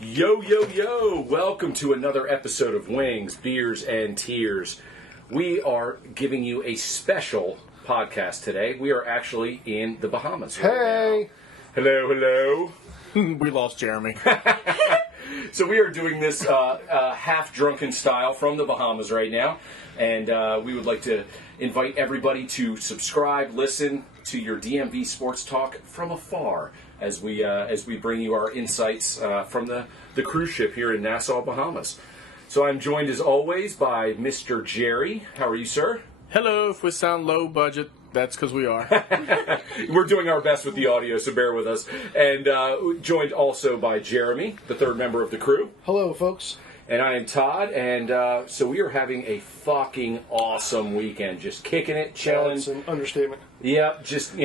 Yo, yo, yo! Welcome to another episode of Wings, Beers, and Tears. We are giving you a special podcast today. We are actually in the Bahamas. Hey! Hello, hello. We lost Jeremy. So we are doing this half-drunken style from the Bahamas right now. And we would like to invite everybody to subscribe, listen to your DMV Sports Talk from afar as we bring you our insights from the cruise ship here in Nassau, Bahamas. So I'm joined as always by Mr. Jerry. How are you, sir? Hello, if we sound low budget, that's because we are. We're doing our best with the audio, so bear with us. And joined also by Jeremy, the third member of the crew. Hello, folks. And I am Todd, and so we are having a fucking awesome weekend. Just kicking it, chilling. That's an understatement. Yeah, just,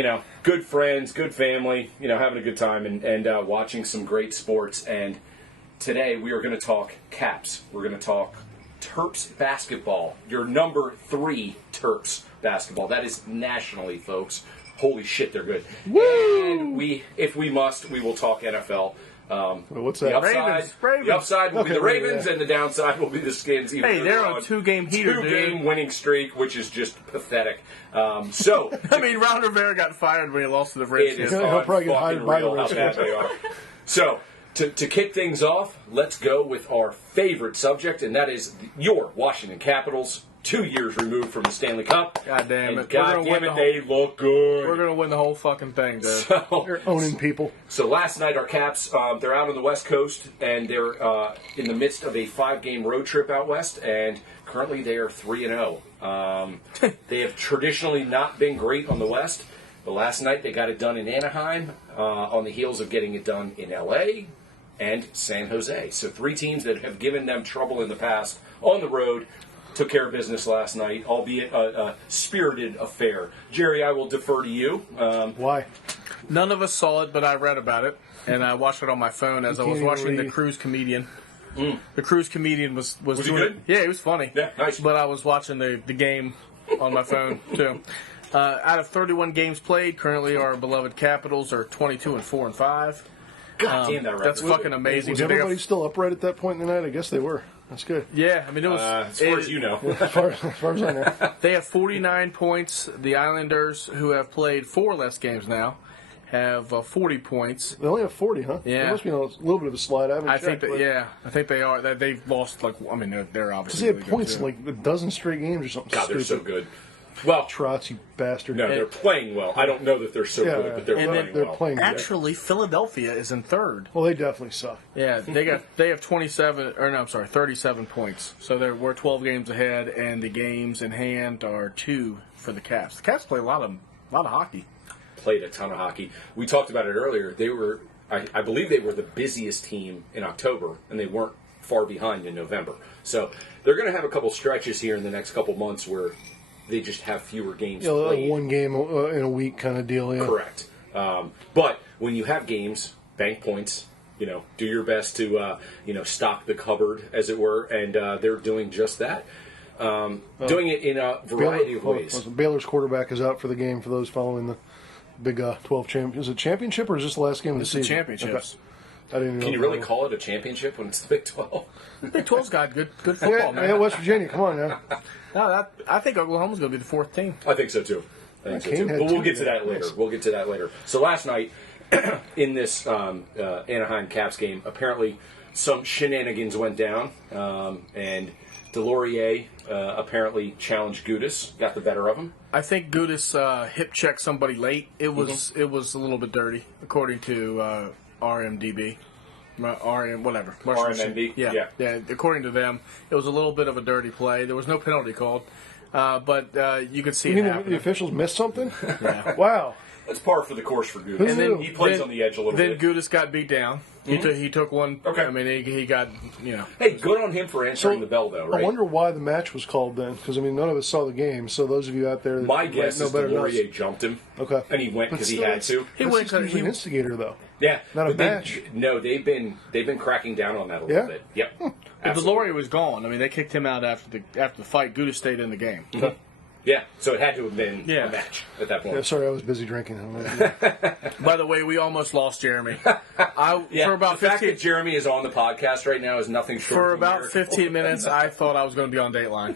good friends, good family, having a good time and watching some great sports. And today we are going to talk Caps. We're going to talk Terps basketball. Your number 3 Terps basketball. That is nationally, folks. Holy shit, they're good. Woo! And if we must, we will talk NFL. What's that? The upside, Ravens. The upside will be the Ravens, yeah. and the downside will be the Skins. Hey, they're on a 2-game heater, dude. 2-game winning streak, which is just pathetic. Ron Rivera got fired when he lost to the It Redskins. is He'll probably get fucking hired by the real how bad Redskins. they are. So, to kick things off, let's go with our favorite subject, and that is your Washington Capitals, 2 years removed from the Stanley Cup. God damn And it. God damn it, they look good. We're going to win the whole fucking thing, dude. So, You're owning people. So last night, our Caps, they're out on the West Coast, and they're in the midst of a 5-game road trip out west, and currently they are 3-0. They have traditionally not been great on the West, but last night they got it done in Anaheim on the heels of getting it done in L.A. and San Jose. So 3 teams that have given them trouble in the past on the road took care of business last night, albeit a spirited affair. Jerry, I will defer to you. Why? None of us saw it, but I read about it, and I watched it on my phone as I was can't watching even The read. Cruise Comedian. The Cruise Comedian was he doing good? it. Yeah, he was funny. Yeah, nice. But I was watching the game on my phone, too. Out of 31 games played, currently our beloved Capitals are 22-4-5. God damn that record. That's fucking amazing. Was They got- everybody still upright at that point in the night? I guess they were. That's good. Yeah, I mean, it was. As far as you know. As far as I know. They have 49 points. The Islanders, who have played 4 less games now, have 40 points. They only have 40, huh? Yeah. There must be a little bit of a slide. I haven't I checked, think that, but- yeah, I think they are. That they've lost they're Because obviously they had really points good, in like a dozen straight games or something God, they're stupid. so good. Well, Trotz, you bastard. no, they're playing well. I don't know that they're so Yeah, good, but they're And playing then They're well. playing good. Actually, Philadelphia is in third. Well, they definitely suck. Yeah, they have 37 points. So we're 12 games ahead, and the games in hand are 2 for the Caps. The Caps play a lot of hockey. Played a ton of hockey. We talked about it earlier. They were, I believe they were the busiest team in October, and they weren't far behind in November. So they're going to have a couple stretches here in the next couple months where they just have fewer games You know, played. one game in a week kind of deal, yeah. Correct. But when you have games, bank points, do your best to, stock the cupboard, as it were, and they're doing just that. Doing it in a variety of ways. Baylor's quarterback is out for the game for those following the Big 12 championship. Is it championship or is this the last game of the It's the season? championships. Okay. I didn't know. Can you really call it a championship when it's the Big 12? Big 12's got good football, Yeah, man. yeah, West Virginia, come on now. No, I think Oklahoma's going to be the 4th team. I think so too. But Kane had we'll 2 get to that later. games. We'll get to that later. So last night, in this Anaheim Caps game, apparently some shenanigans went down, and Delorier apparently challenged Gudis, got the better of him. I think Gudis hip checked somebody late. It was a little bit dirty, according to RMDB. Whatever. RMNB? Yeah. According to them, it was a little bit of a dirty play. There was no penalty called, but you could see You it mean the happening. officials missed something? Yeah. Wow. That's par for the course for Gudis. And then He plays on the edge a little Then bit. Gudis got beat down. He took one. Okay. I mean, he got Hey, good on him for answering the bell, though, right? I wonder why the match was called then, because none of us saw the game. So those of you out there that My might guess know is better than us. Delorier jumped him. Okay. And he went But because he still, had to. He That's went just 'cause usually he- an instigator, though. Yeah. Not a but they- match. No, they've been cracking down on that a Yeah? little bit. Yep. But Absolutely. Delorier was gone. I mean, they kicked him out after the fight. Gudis stayed in the game. Yeah, so it had to have been Yeah. a match at that point. Yeah, sorry, I was busy drinking. I don't know. By the way, we almost lost Jeremy. Yeah, For about the fact 15 that Jeremy is on the podcast right now is nothing short For of a about miracle. 15 minutes, I thought I was going to be on Dateline.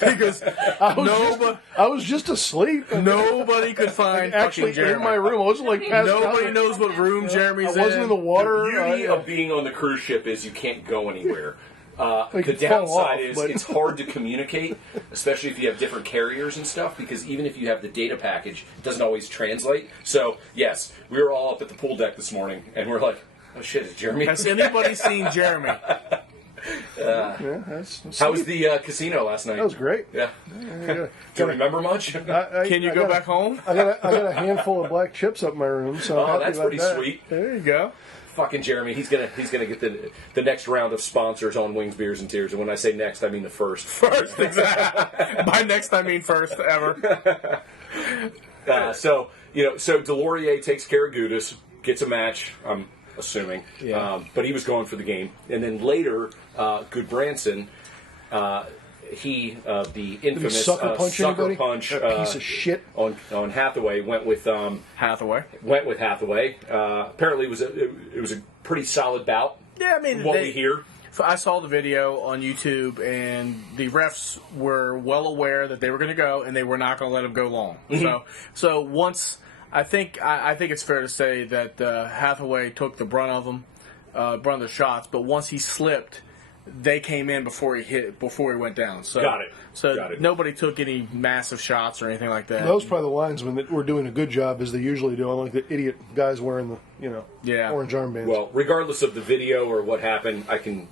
Because I was just asleep. nobody could find Actually, fucking Jeremy. in my room. I wasn't like passed Nobody out. knows what room Jeremy's I wasn't in the The water. beauty of being on the cruise ship is you can't go anywhere. You The can fall downside off, is but- it's hard to communicate, especially if you have different carriers and stuff, because even if you have the data package, it doesn't always translate. So, yes, we were all up at the pool deck this morning, and we're like, oh shit, is Jeremy? Has anybody seen Jeremy? Yeah, that's How was the casino last night? That was great. Yeah. Yeah. Do you remember much? Can you go back home? I got a handful of black chips up in my room, so I'm Oh, happy that's about pretty that. sweet. There you go. Fucking Jeremy, he's gonna get the next round of sponsors on Wings, Beers, and Tears. And when I say next, I mean the first. First, exactly. By next, I mean first ever. So Delorier takes care of Gudis, gets a match. I'm assuming, Yeah. but he was going for the game. And then later, Goodbranson, the infamous sucker punch anybody? punch That piece of shit. on Hathaway went with Hathaway. Hathaway. Apparently, it was a pretty solid bout. Yeah, I mean, What we hear. I saw the video on YouTube, and the refs were well aware that they were going to go, and they were not going to let him go long. So once I think it's fair to say that Hathaway took the brunt of them, brunt of the shots. But once he slipped, they came in before he went down. So Got it. So Got it. nobody took any massive shots or anything like that. Those probably the linesmen that were doing a good job as they usually do, unlike the idiot guys wearing the Yeah. orange armbands. Well, regardless of the video or what happened, I can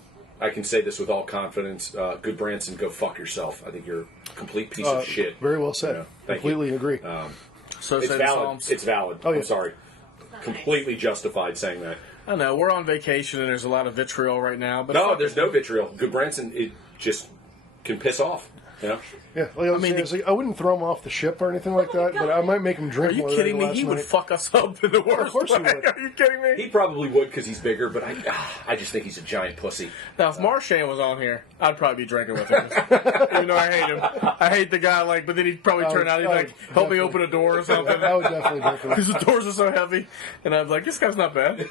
say this with all confidence. Goodbranson, go fuck yourself. I think you're a complete piece of shit. Very well said. Yeah, thank Completely you. agree. So It's say the valid. Psalms. It's valid. Oh, yeah. I'm sorry. Completely justified saying that. I don't know. We're on vacation, and there's a lot of vitriol right now. But No, fuck there's it. no vitriol. Goodbranson, it just can piss off. You know? Yeah, like I wouldn't throw him off the ship or anything like that, but I might make him drink. Are you more kidding me? last He would night. fuck us up in the worst Of course he way. would. Are you kidding me? He probably would because he's bigger, but I just think he's a giant pussy. Now, if Marchand was on here, I'd probably be drinking with him. Even though I hate him. I hate the guy, but then he'd probably turn out, he'd like, help me open a door or something. I would definitely drink with him. Because the doors are so heavy. And I'd be like, this guy's not bad.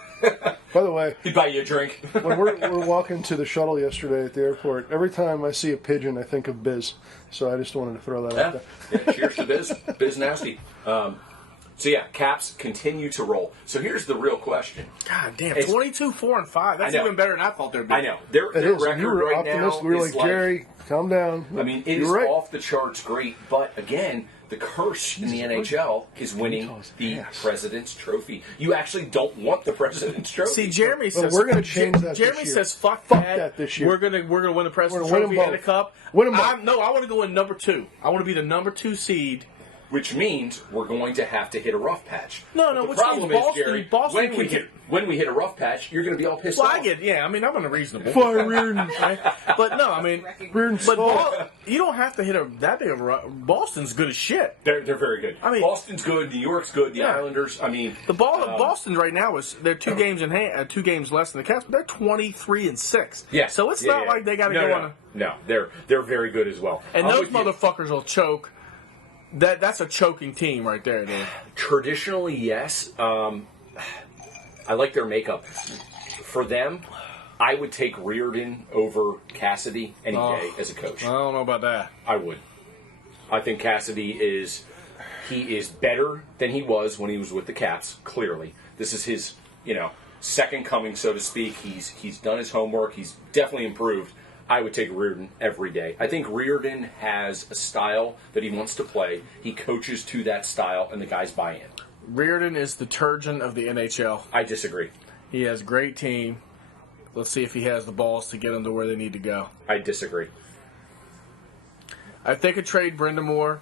By the way, He'd buy you a drink. when we're walking to the shuttle yesterday at the airport, every time I see a pigeon, I think of Biz. So I just wanted to throw that out Yeah. there. Yeah, cheers to Biz. Biz nasty. So yeah, Caps continue to roll. So here's the real question. God damn, It's- 22, 4, and 5. That's I know. even better than I thought they'd be. I know their It is. record You were right optimistic. now We were is like, Jerry, calm down. I mean, it You're is right. off the charts great, but again, the curse in the NHL is winning the President's Trophy. You actually don't want the President's Trophy. See, Jeremy Well, says we're gonna change that Jeremy this year. says, "Fuck that this year. We're gonna win the President's We're gonna win Trophy them and a both. cup. Win them both. No, I want to go in number 2. I want to be the number 2 seed. Which means we're going to have to hit a rough patch. No, But which the problem means is, Boston- Gary, Boston when we can- hit a rough patch, you're going to be all pissed Well, off. I get, I mean, I'm unreasonable. Fire Reardon. But no, I mean, Reardon but Small. you don't have to hit that big of a. Boston's good as shit. They're very good. I mean- Boston's good. New York's good. The Yeah. Islanders. I mean, Boston right now they're 2 games in hand, 2 games less than the Caps, but they're 23-6. yeah. So it's Yeah, not yeah. like they got to No, go no, on. No, they're very good as well. And I'm those with you. motherfuckers will choke. That's a choking team right there, dude. Traditionally, yes. I like their makeup. For them, I would take Reardon over Cassidy any day as a coach. I don't know about that. I would. I think Cassidy is better than he was when he was with the Caps. Clearly, this is his second coming, so to speak. He's done his homework. He's definitely improved. I would take Reardon every day. I think Reardon has a style that he wants to play. He coaches to that style, and the guys buy in. Reardon is the Turgeon of the NHL. I disagree. He has a great team. Let's see if he has the balls to get them to where they need to go. I disagree. If they could trade Brindamore,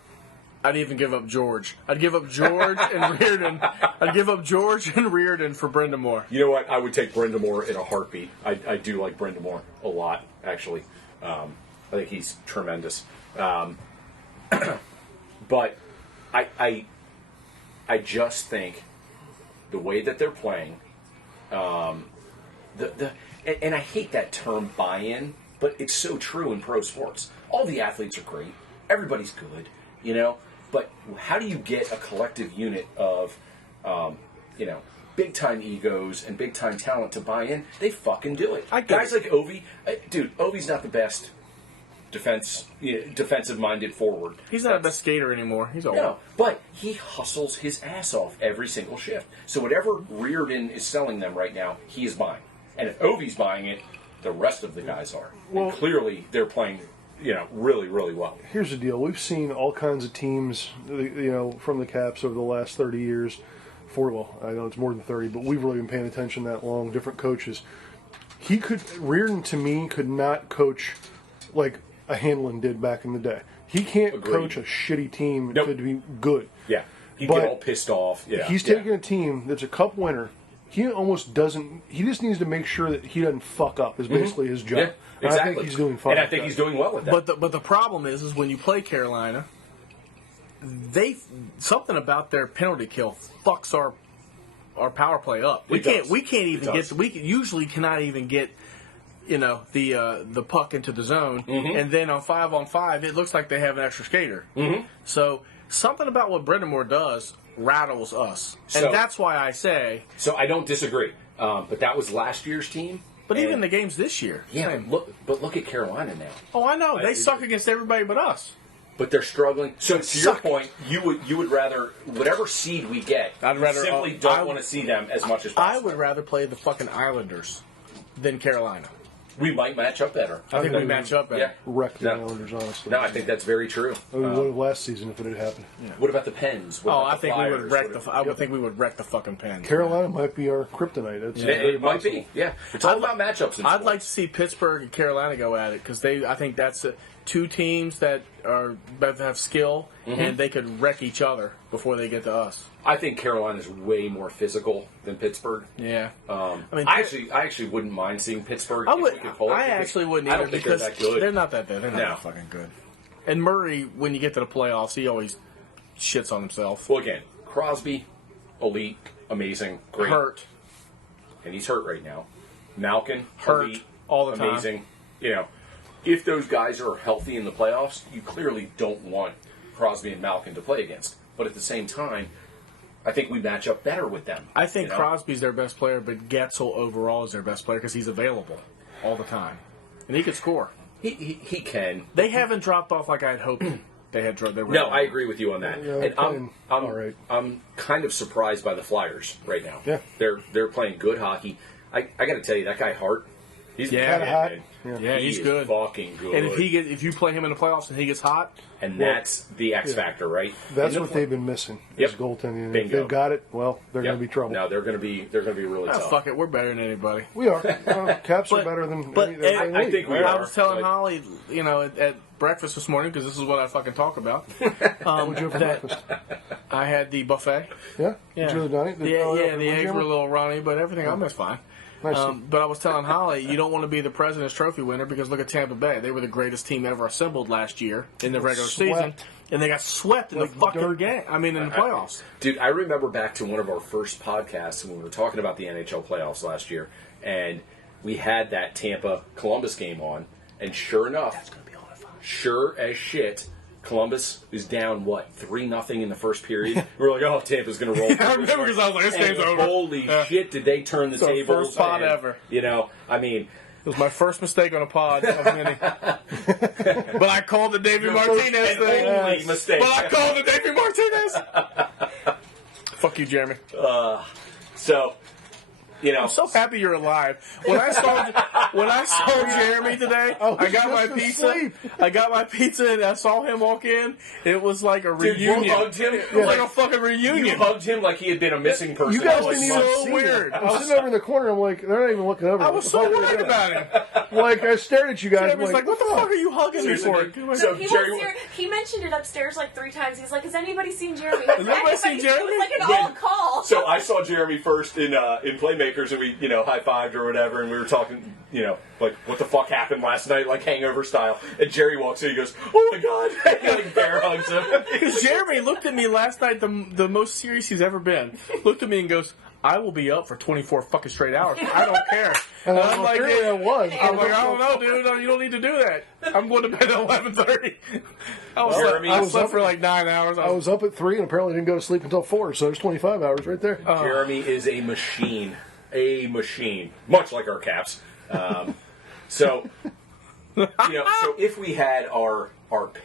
I'd even give up George. I'd give up George and Reardon. I'd give up George and Reardon for Brindamore. You know what? I would take Brindamore in a heartbeat. I do like Brindamore a lot, actually. I think he's tremendous. But I just think the way that they're playing, and I hate that term buy-in, but it's so true in pro sports. All the athletes are great. everybody's good, but how do you get a collective unit of, big-time egos and big-time talent to buy in? They fucking do it. Guys like Ovi, dude, Ovi's not the best defensive-minded forward. He's not the best skater anymore. He's old. No, but he hustles his ass off every single shift. So whatever Reardon is selling them right now, he is buying. And if Ovi's buying it, the rest of the guys are. Well, and clearly, they're playing, really, really well. Here's the deal. We've seen all kinds of teams, from the Caps over the last 30 years. I know it's more than 30, but we've really been paying attention that long, different coaches. Reardon, to me, could not coach like a Hanlon did back in the day. He can't coach a shitty team to be good. Yeah. He'd get all pissed off. Yeah. He's taking a team that's a cup winner. He almost doesn't. He just needs to make sure that he doesn't fuck up. Is basically his job. Yeah, exactly. And I think he's doing fine. And I think he's doing well with that. But the problem is when you play Carolina, something about their penalty kill fucks our power play up. We can't even get. We usually cannot even get. The puck into the zone, and then on 5-on-5, it looks like they have an extra skater. So something about what Brindamore does rattles us, and that's why I say. So I don't disagree, but that was last year's team. But even the games this year, yeah. Look at Carolina now. Oh, I know they suck against everybody but us. But they're struggling. So to your point, you would rather whatever seed we get. I'd rather simply don't want to see them as much as possible. I would rather play the fucking Islanders than Carolina. We might match up better. I think we match up better. Yeah. Wreck the Islanders, honestly. No, I think that's very true. We would have last season if it had happened. Yeah. What about the Pens? I think we would wreck I would think we would wreck the fucking Pens. Carolina might be our kryptonite. It might be. Yeah, it's all about matchups. I'd like to see Pittsburgh and Carolina go at it because I think that's two teams that have skill and they could wreck each other before they get to us. I think Carolina's way more physical than Pittsburgh. Yeah, I actually wouldn't mind seeing Pittsburgh. I actually wouldn't either because they're that good. They're not that bad. They're not that fucking good. And Murray, when you get to the playoffs, he always shits on himself. Well, again, Crosby, elite, amazing, great. Hurt, and he's hurt right now. Malkin, hurt elite, all the time. Amazing. If those guys are healthy in the playoffs, you clearly don't want Crosby and Malkin to play against. But at the same time, I think we match up better with them. I think Crosby's their best player, but Getzel overall is their best player because he's available all the time. And he can score. He can. They haven't dropped off like I had hoped they had dropped. No, I agree with you on that. Yeah, and I'm kind of surprised by the Flyers right now. Yeah. They're playing good hockey. I got to tell you, that guy Hart, he's hot. Yeah, he's good. Fucking good. And if you play him in the playoffs and he gets hot, and that's the X factor, right? That's what they've been missing. Is goaltending. And if they've got it, well, they're going to be trouble. No, they're going to be really tough. Fuck it, we're better than anybody. We are. Caps are better than. I think we are. I was telling Holly, at breakfast this morning because this is what I fucking talk about. What'd you have for breakfast? I had the buffet. Yeah. Yeah. The eggs were a little runny, but everything else was fine. Nice. But I was telling Holly, you don't want to be the President's Trophy winner because look at Tampa Bay. They were the greatest team ever assembled last year in the regular season, and they got swept in the fucking game. I mean, in the playoffs. Dude, I remember back to one of our first podcasts when we were talking about the NHL playoffs last year, and we had that Tampa-Columbus game on, and sure enough, That's gonna be on at 5. Sure as shit, Columbus is down, 3-0 in the first period. We're like, oh, Tampa's going to roll. I remember because I was like, this game's over. Holy shit, did they turn the tables. First pod ever. It was my first mistake on a pod of many. But I called the David Martinez thing. Only mistake. But I called the David Martinez. Fuck you, Jeremy. I'm so happy you're alive. When I saw Jeremy today, I got my pizza. I got my pizza and I saw him walk in. It was like a reunion. You hugged him? It was like a fucking reunion. You hugged him like he had been a missing person. You guys didn't even so see weird. I was sitting over in the corner. I'm like, they're not even looking over. I was so worried about him. I stared at you guys. Jeremy's like, what the fuck are you hugging me for? So he mentioned it upstairs like 3 times. He's like, has anybody seen Jeremy? Has anybody seen Jeremy? It was like an all call. So I saw Jeremy first in Playmakers, and we high-fived or whatever, and we were talking, what the fuck happened last night, like hangover style. And Jerry walks in, he goes, oh my god, he bear hugs him. Because Jeremy looked at me last night, the most serious he's ever been. Looked at me and goes, I will be up for 24 fucking straight hours. I don't care. And I'm like, apparently I was. I'm like, I don't know, dude. No, you don't need to do that. I'm going to bed at 11:30. I slept for like 9 hours. I was up at 3 and apparently didn't go to sleep until 4, so there's 25 hours right there. Jeremy is a machine. A machine. Much like our Caps. So if we had our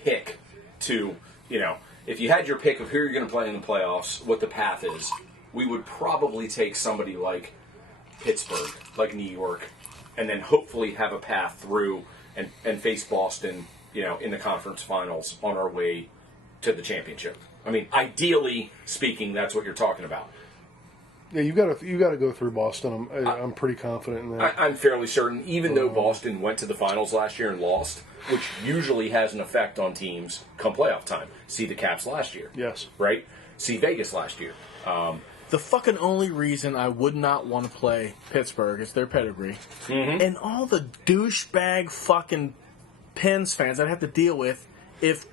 pick to, if you had your pick of who you're going to play in the playoffs, what the path is, we would probably take somebody like Pittsburgh, like New York, and then hopefully have a path through and face Boston, in the conference finals on our way to the championship. I mean, ideally speaking, that's what you're talking about. Yeah, you got to go through Boston. I'm pretty confident in that. I'm fairly certain, even though Boston went to the finals last year and lost, which usually has an effect on teams come playoff time. See the Caps last year. Yes. Right? See Vegas last year. The fucking only reason I would not want to play Pittsburgh is their pedigree. Mm-hmm. And all the douchebag fucking Pens fans I'd have to deal with if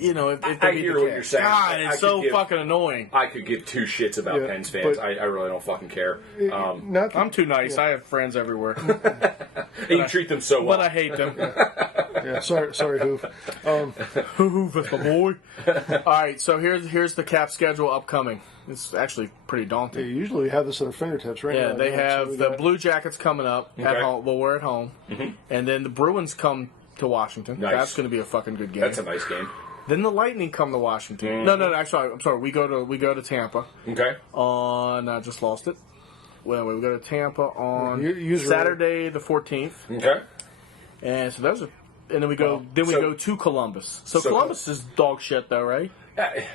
they I hear what you're saying. God, it's so fucking annoying. I could give two shits about Pens fans. I really don't fucking care. I'm too nice. I have friends everywhere. And you treat them so well. But I hate them. Yeah, sorry, Hoof. Hoof, that's my boy. All right, so here's the Cap schedule upcoming. It's actually pretty daunting. They usually have this at their fingertips right now. Yeah, they have the Blue Jackets coming up at home. Well, we're at home. Mm-hmm. And then the Bruins come to Washington. Nice. That's going to be a fucking good game. That's a nice game. Then the Lightning come to Washington. Mm-hmm. No, actually, I'm sorry. We go to Tampa. Okay. I just lost it. Well, we go to Tampa on Usually. Saturday the 14th. Okay. And so those are, and then we go to Columbus. So Columbus is dog shit though, right?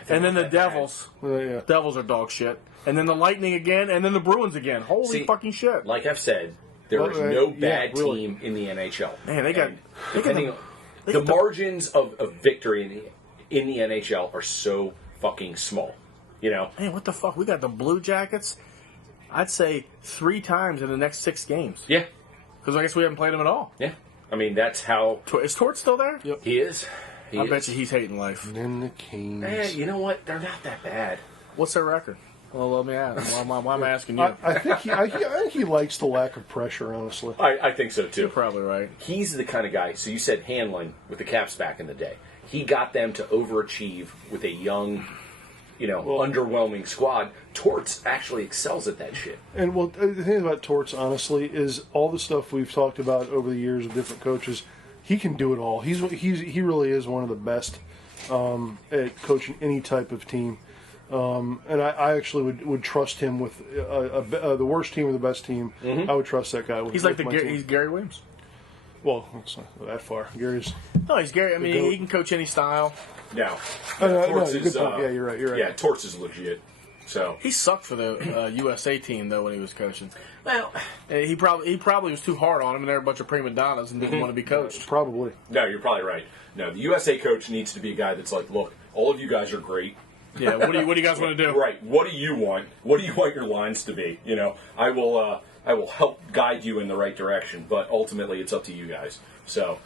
And then the Devils. Devils are dog shit. And then the Lightning again, and then the Bruins again. Holy fucking shit! Like I've said, there is no bad team in the NHL. Man, they got the margins of victory in the NHL are so fucking small. Man, what the fuck? We got the Blue Jackets. I'd say 3 times in the next 6 games. Yeah, because I guess we haven't played them at all. Yeah, I mean that's how. Is Tort still there? Yep. He is. I bet you he's hating life. And the Kings. You know what? They're not that bad. What's their record? Well, let me ask. Why am I asking you? I think he likes the lack of pressure, honestly. I think so, too. You're probably right. He's the kind of guy, so you said handling with the Caps back in the day. He got them to overachieve with a young, underwhelming squad. Torts actually excels at that shit. And, the thing about Torts, honestly, is all the stuff we've talked about over the years of different coaches, he can do it all. He really is one of the best at coaching any type of team. And I actually would trust him with the worst team or the best team. Mm-hmm. I would trust that guy. He's he's Gary Williams. Well, it's not that far. Gary's. No, he's Gary. I mean, he can coach any style. No. Torts is, yeah, you're right. Yeah, Torts is legit. So he sucked for the USA team though when he was coaching. Well, he probably was too hard on him, and they're a bunch of prima donnas and didn't want to be coached. Probably. No, you're probably right. No, the USA coach needs to be a guy that's like, look, all of you guys are great. Yeah, what do you guys want to do? Right. What do you want? What do you want your lines to be? I will help guide you in the right direction, but ultimately it's up to you guys. So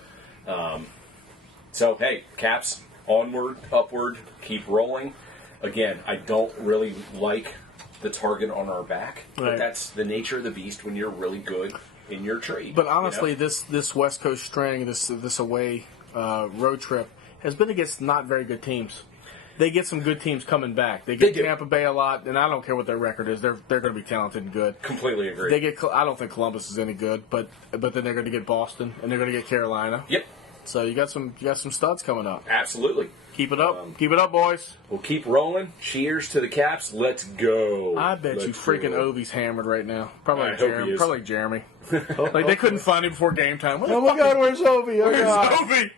hey, Caps, onward, upward, keep rolling. Again, I don't really like the target on our back, but that's the nature of the beast when you're really good in your trade. But honestly, this West Coast string, this away road trip, has been against not very good teams. They get some good teams coming back. They get Tampa Bay a lot, and I don't care what their record is. They're going to be talented and good. Completely agree. I don't think Columbus is any good, but then they're going to get Boston and they're going to get Carolina. Yep. So you got some studs coming up. Absolutely. Keep it up. Keep it up, boys. We'll keep rolling. Cheers to the Caps. Let's go. I bet you freaking Ovi's hammered right now. Probably like hope Jeremy. he is. Probably like Jeremy. Like they couldn't find him before game time. Oh my God, where's Ovi? Where's Ovi?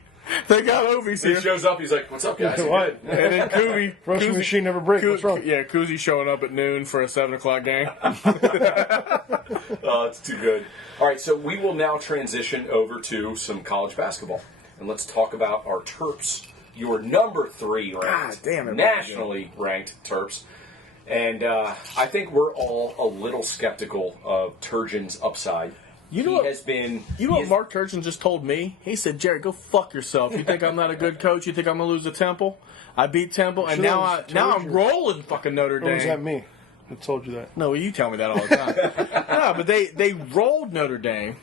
They got Ovi's He here. shows up. He's like, "What's up, guys?" What? And then Kuvi. Russian machine never breaks. What's wrong? Yeah, Kuzi showing up at noon for a 7:00 game. Oh, it's too good. All right, so we will now transition over to some college basketball, and let's talk about our Terps. Your number 3 ranked, nationally ranked Terps, and I think we're all a little skeptical of Turgeon's upside. You know what Mark Turgeon just told me? He said, "Jerry, go fuck yourself. You think I'm not a good coach? You think I'm gonna lose to Temple? I beat Temple, and now I'm rolling fucking Notre Dame." What does that mean? I told you that. No, you tell me that all the time. No, but they rolled Notre Dame,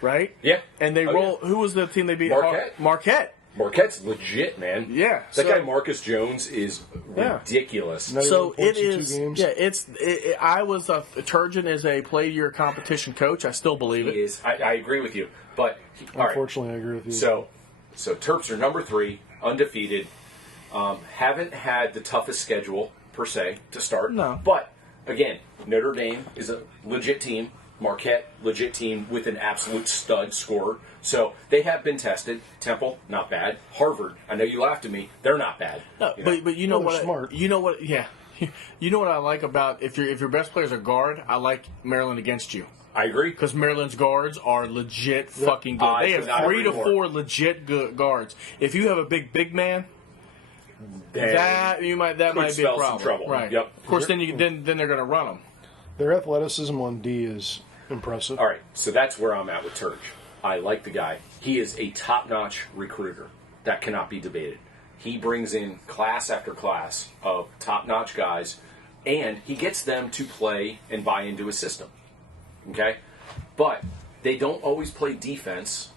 right? Yeah. And they rolled. Who was the team they beat? Marquette. Marquette. Marquette's legit, man. Yeah. That guy Marcus Jones is ridiculous. No, So won it 42 is. games. Yeah, I was Turgeon is a play-to-your competition coach. I still believe He it. is. I agree with you, but all right. Unfortunately, I agree with you. So Terps are number 3, undefeated. Haven't had the toughest schedule per se to start. No. But again, Notre Dame is a legit team. Marquette, legit team with an absolute stud scorer. So they have been tested. Temple, not bad. Harvard, I know you laughed at me. They're not bad. No, You know? but you know Well, they're what? smart. You know what? Yeah. You know what I like about if your best players are guard, I like Maryland against you. I agree. Because Maryland's guards are legit fucking good. I They could have not 3 to agree 4 more. legit good guards. If you have a big man, Then that might be a spell some problem. trouble. Right. Yep. Of course, then they're going to run them. Their athleticism on D is impressive. All right, so that's where I'm at with Turge. I like the guy. He is a top-notch recruiter. That cannot be debated. He brings in class after class of top-notch guys, and he gets them to play and buy into his system. Okay? But they don't always play defense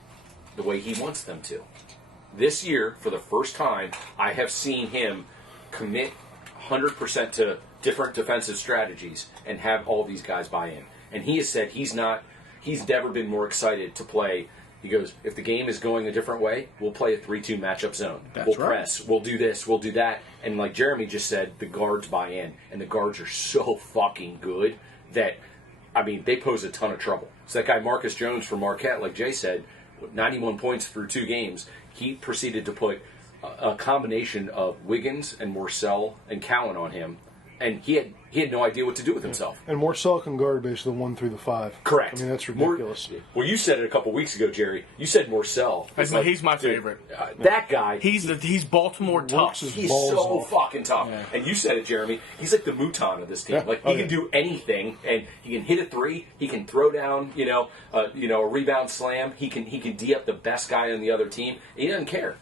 the way he wants them to. This year, for the first time, I have seen him commit 100% to different defensive strategies and have all these guys buy in. And he has said he's never been more excited to play. He goes, if the game is going a different way, we'll play a 3-2 matchup zone. That's We'll right. press. We'll do this. We'll do that. And like Jeremy just said, the guards buy in. And the guards are so fucking good that, I mean, they pose a ton of trouble. So that guy Marcus Jones from Marquette, like Jay said, with 91 points through 2 games, he proceeded to put a combination of Wiggins and Morcell and Cowan on him. And he had no idea what to do with himself. And Morcell can guard basically the 1 through the 5. Correct. I mean, that's ridiculous. Well, you said it a couple weeks ago, Jerry. You said Morcell. He's my favorite. That guy. He's Baltimore tough. his He's balls so off. fucking tough. Yeah. And you said it, Jeremy. He's like the Mouton of this team. Yeah. Like he Oh, can yeah. do anything, and he can hit a 3. He can throw down, a rebound slam. He can D up the best guy on the other team. He doesn't care.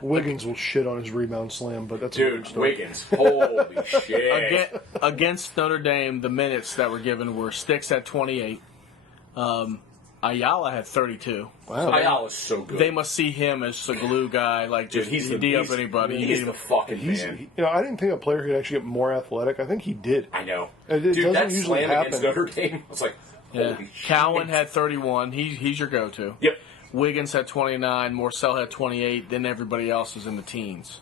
Wiggins will shit on his rebound slam, but that's a Dude, different story. Wiggins. Holy shit. Against Notre Dame, the minutes that were given were Sticks at 28. Ayala had 32. Wow. Ayala's so good. They must see him as a glue guy, like Dude, just he's D up anybody. He's the fucking man. I didn't think a player could actually get more athletic. I think he did. I know. It Dude, doesn't that usually slam happen. against Notre Dame, I was like, Yeah. holy shit. Cowan had 31. He's your go-to. Yep. Wiggins had 29. Morcell had 28. Then everybody else was in the teens.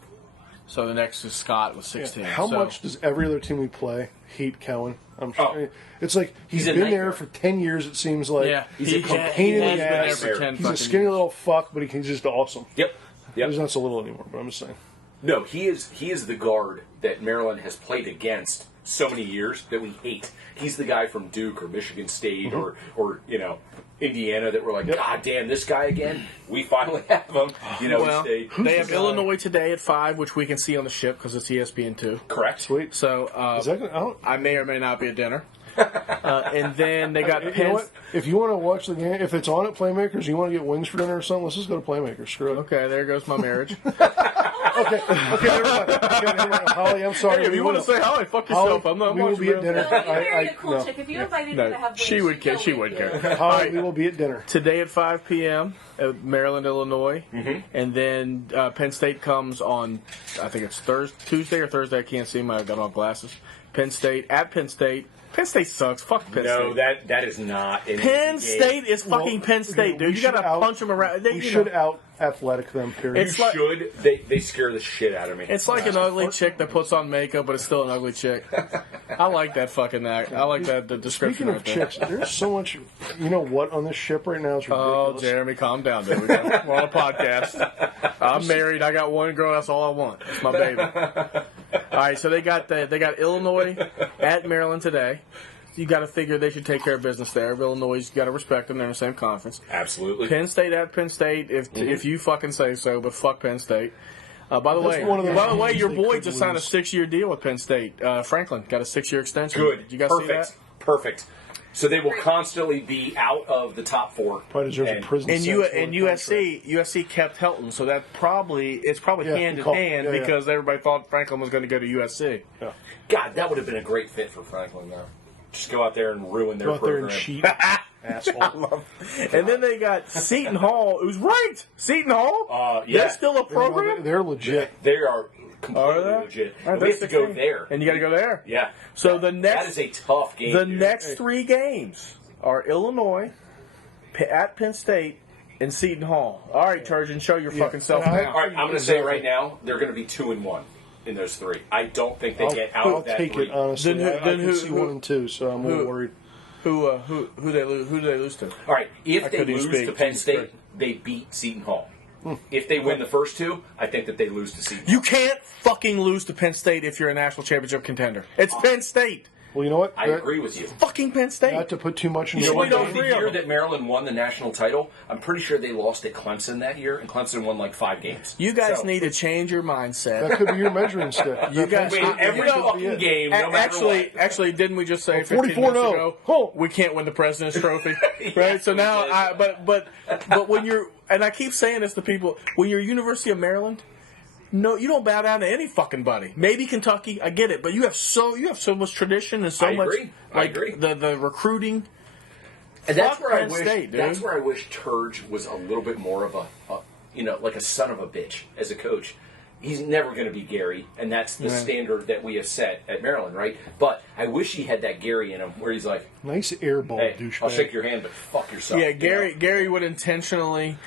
So the next is Scott with 16. How So- much does every other team we play hate Cowan? I'm sure. Oh. It's like he's He's a been nightmare. there for 10 years, it seems like. Yeah, He's a he pain has in been the there ass. for 10 He's a fucking skinny years. little fuck, but he's just awesome. Yep. He's not so little anymore, but I'm just saying. No, he is the guard that Maryland has played against so many years that we hate. He's the guy from Duke or Michigan State or Indiana that we're like, God damn, this guy again. We finally have him. Well, he stayed. they have Illinois today at 5, which we can see on the ship because it's ESPN2. Correct. Sweet. So Is that gonna, I may or may not be at dinner. And then they got you know Penn. what? If you want to watch the game, if it's on at Playmakers, you want to get wings for dinner or something, let's just go to Playmakers. Screw it. Okay, there goes my marriage. Okay, never mind. Okay, never mind. Holly, I'm sorry. Hey, if you want to say hi, fuck Holly, yourself. I'm not we will watching be at it. dinner. No, you married a cool no. chick. If you invited her to have wings, She would care. She would care. care. Holly, we will be at dinner. Today at 5 p.m. at Maryland, Illinois, and then Penn State comes on. I think it's Tuesday or Thursday. I can't see. I got on glasses. Penn State at Penn State. Penn State sucks. Fuck Penn No, State. that is not. An Penn easy game. State is fucking Well, Penn State, dude. we You gotta should out- punch them around. We should out athletic them, period. It's like- Should they scare the shit out of me? It's like an ugly chick that puts on makeup, but it's still an ugly chick. I like that fucking act. I like that the description Speaking right of there. chicks, there's so much. You know what on this ship right now is Oh, ridiculous. Jeremy, calm down. There we go. We're on a podcast. I'm married. I got one girl. That's all I want. It's my baby. All right, so they got Illinois at Maryland today. You got to figure they should take care of business there. Illinois, you got to respect them. They're in the same conference. Absolutely. Penn State at Penn State, if you fucking say so. But fuck Penn State. By the That's one of those way, games your they boy could just signed a lose. 6-year deal with Penn State. Franklin got a 6-year extension. Good. Did you guys Perfect. see that? Perfect. So they will constantly be out of the top 4. Probably deserves a And- prison And sentence and for a contract. USC kept Helton, so it's probably Yeah, hand in call- hand yeah, yeah. because everybody thought Franklin was going to go to USC. Yeah. God, that would have been a great fit for Franklin, though. Just go out there and ruin their Go out there program. and cheat. Asshole. And then they got Seton Hall, who's ranked. Seton Hall, yeah. they're still a program. They're legit. They are completely Are they? legit. All right, And we have that's to go 16. there. And you got to go there. Yeah. So the That next is a tough game. the dude. next 3 games are Illinois, at Penn State, and Seton Hall. All right, Turgeon, show your fucking self And I- now. All right, I'm going to say right now, they're going to be 2-1 in those 3. I don't think they get out I'll of that take 3. it honestly. Then who- I then can who- see who- 1 and 2, so I'm a little worried. Who they lose? Who do they lose to? All right, if I they couldn't lose speak. to Penn Jesus State, Christ. they beat Seton Hall. If they win the first 2, I think that they lose to Seton You can't fucking lose to Penn State if you're a national championship contender. It's Penn State. Well, you know what? I agree with you. Fucking Penn State. Not to put too much into You know what, we though? know The 3 of year them. that Maryland won the national title, I'm pretty sure they lost at Clemson that year, and Clemson won like 5 games. You guys So- need to change your mindset. That could be your measuring stick. You guys Win every fucking game, no matter what. Actually, didn't we just say 15 44-0. minutes ago? Oh. We can't win the President's Trophy, Yes, right? So we now, did. but when you're, and I keep saying this to people, when you're University of Maryland, no, you don't bow down to any fucking buddy. Maybe Kentucky, I get it, but you have so much tradition and so I much agree. I like agree. the recruiting. And that's Fuck where I Penn wish. State, dude. That's where I wish Turge was a little bit more of a like a son of a bitch as a coach. He's never going to be Gary, and that's the standard that we have set at Maryland, right? But I wish he had that Gary in him, where he's like, Nice airball, "Hey, douchebag. I'll shake your hand, but fuck yourself." Yeah, you know? Gary would intentionally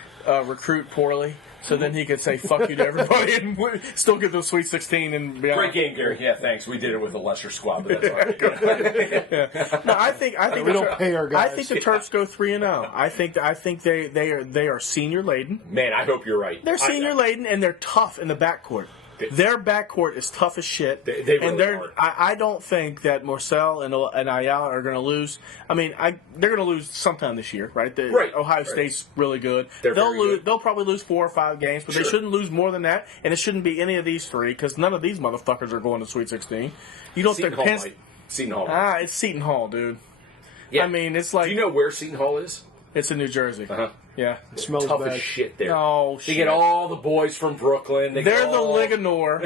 recruit poorly, so then he could say "fuck you" to everybody and still get the Sweet 16 and be Great game, Gary. Yeah, thanks. We did it with a lesser squad, but that's all right. No, I think We don't pay our guys. I think the Terps go 3-0. I think they are senior laden. Man, I hope you're right. They're senior laden and they're tough in the backcourt. Their backcourt is tough as shit. They really and they're. are. I don't think that Morcell and Ayala are going to lose. I mean, they're going to lose sometime this year, right? Right. Ohio Right. State's really good. They're They'll very lose. good. They'll probably lose 4 or 5 games, but they Sure. shouldn't lose more than that. And it shouldn't be any of these 3 because none of these motherfuckers are going to Sweet 16. You don't Seton think Hall Penn? might. Seton Hall. might. It's Seton Hall, dude. Yeah. I mean, it's like Do you know where Seton Hall is? it's in New Jersey. Uh-huh. Yeah. It smells Tough bad. as shit there. Oh, They shit. get all the boys from Brooklyn. They They're get the all- Liganor.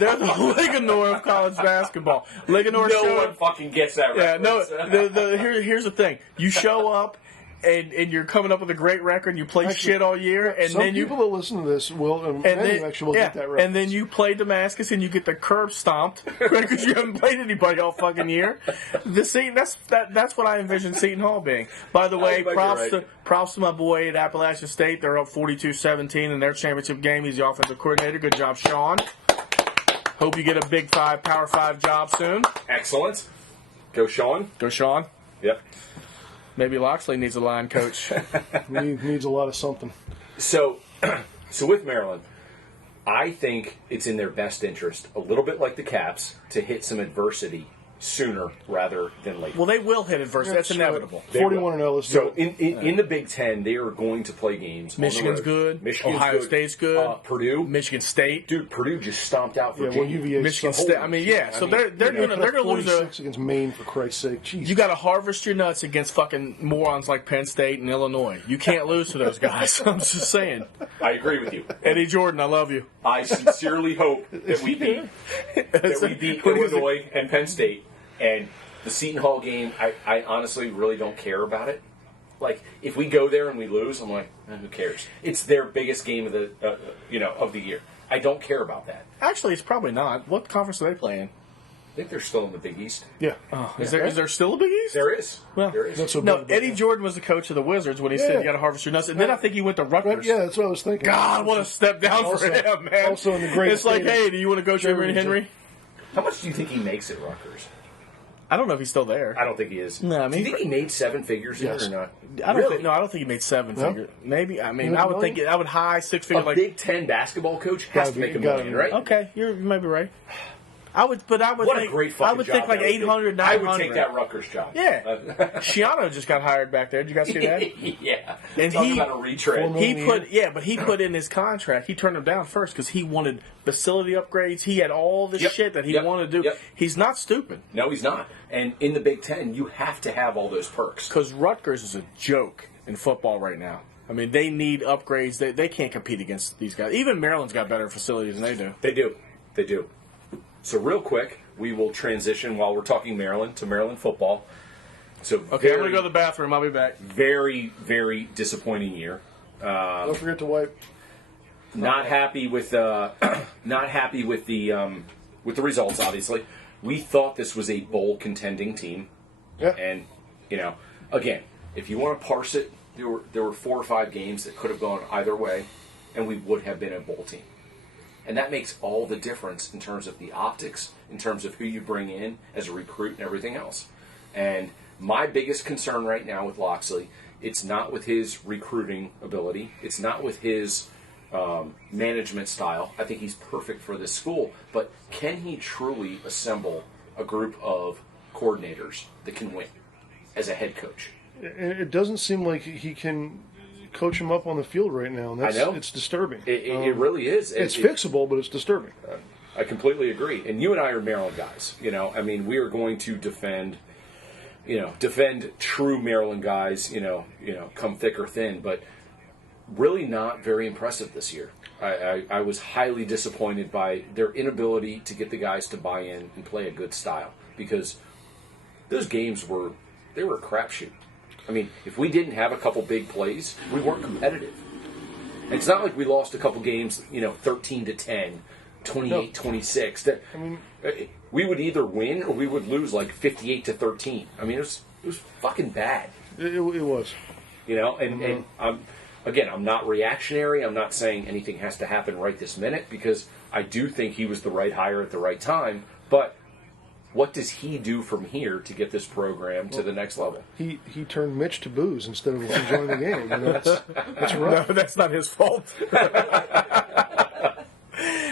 They're the Liganor of college basketball. Liganor No showed one fucking gets that Yeah, no. reference. Here's the thing: you show up, and you're coming up with a great record, and you play Actually, shit all year, and Some then you people that listen to this will, and and many then actually will yeah, get that reference. and then you play Damascus, and you get the curb stomped because you haven't played anybody all fucking year. That's what I envision Seton Hall being. By the way, might be right. props to my boy at Appalachian State. They're up 42-17 in their championship game. He's the offensive coordinator. Good job, Sean. Hope you get a Big 5, Power 5 job soon. Excellent. Go, Sean. Go, Sean. Yep. Maybe Loxley needs a line coach. Needs a lot of something. So with Maryland, I think it's in their best interest, a little bit like the Caps, to hit some adversity sooner rather than later. Well, they will hit adversity. That's inevitable. They 41 and 0. Let's do So it. in the Big Ten, they are going to play games. on the Michigan's road. good. Michigan's Ohio good. State's good. Purdue, Michigan State. dude, Purdue just stomped out Virginia. well, UVA Michigan sucks. State. I mean, yeah. So they're gonna lose a. 46 against Maine for Christ's sake. Jeez. You got to harvest your nuts against fucking morons like Penn State and Illinois. You can't lose to those guys. I'm just saying. I agree with you. Eddie Jordan, I love you. I sincerely hope that we beat Illinois and Penn State. And the Seton Hall game, I honestly really don't care about it. Like, if we go there and we lose, I'm like, who cares? It's their biggest game of the of the year. I don't care about that. Actually, it's probably not. What conference are they playing? I think they're still in the Big East. Yeah. Is there still a Big East? There is. Well, There is. That's what No, bad- Eddie Jordan was the coach of the Wizards when he said Yeah. you got to harvest your nuts, and then I think he went to Rutgers. Yeah, that's what I was thinking. God, what a step down Also- for him, man! also in the great it's like, state of hey, do you want to coach Emory Henry? How much do you think he makes at Rutgers? I don't know if he's still there. I don't think he is. No, I mean, do you think he made 7 figures Yes. there or not? I don't Really? think. No, I don't think he made 7 No? figures. Maybe. I mean, You I know would the think I would high 6 figures. A Like, Big Ten basketball coach has Gotta to be- make a gotta million, be. right? okay, you might be right. I would What think, a great fucking I would job think like that would be. 800, 900. I would take that Rutgers job. Yeah. Shiano just got hired back there. Did you guys see that? Yeah. And Talk he- about a retread. But he put in his contract. He turned him down first because he wanted facility upgrades. He had all this Yep. shit that he Yep. wanted to do. Yep. He's not stupid. No, he's not. And in the Big Ten, you have to have all those perks. Because Rutgers is a joke in football right now. I mean, they need upgrades. They can't compete against these guys. Even Maryland's got better facilities than they do. They do. They do. So real quick, we will transition while we're talking Maryland to Maryland football. So Okay, I'm going to go to the bathroom. I'll be back. very, very disappointing year. Don't forget to wipe. Not happy with not happy with the results. Obviously, we thought this was a bowl contending team, Yeah. and again, if you want to parse it, there were 4 or 5 games that could have gone either way, and we would have been a bowl team, and that makes all the difference in terms of the optics, in terms of who you bring in as a recruit and everything else. And my biggest concern right now with Loxley, it's not with his recruiting ability, it's not with his management style. I think he's perfect for this school, but can he truly assemble a group of coordinators that can win as a head coach? It doesn't seem like he can coach him up on the field right now. And that's, I know. It's disturbing. It really is. It's fixable, but it's disturbing. I completely agree. And you and I are Maryland guys. I mean, we are going to defend true Maryland guys, come thick or thin, but really not very impressive this year. I was highly disappointed by their inability to get the guys to buy in and play a good style, because those games were a crapshoot. I mean, if we didn't have a couple big plays, we weren't competitive. And it's not like we lost a couple games, 13-10, 28-26. We would either win or we would lose like 58-13. I mean, it was fucking bad. It was. And I'm not reactionary. I'm not saying anything has to happen right this minute, because I do think he was the right hire at the right time. But what does he do from here to get this program to the next level? He turned Mitch to booze instead of enjoying the game. That's rough. No, that's not his fault.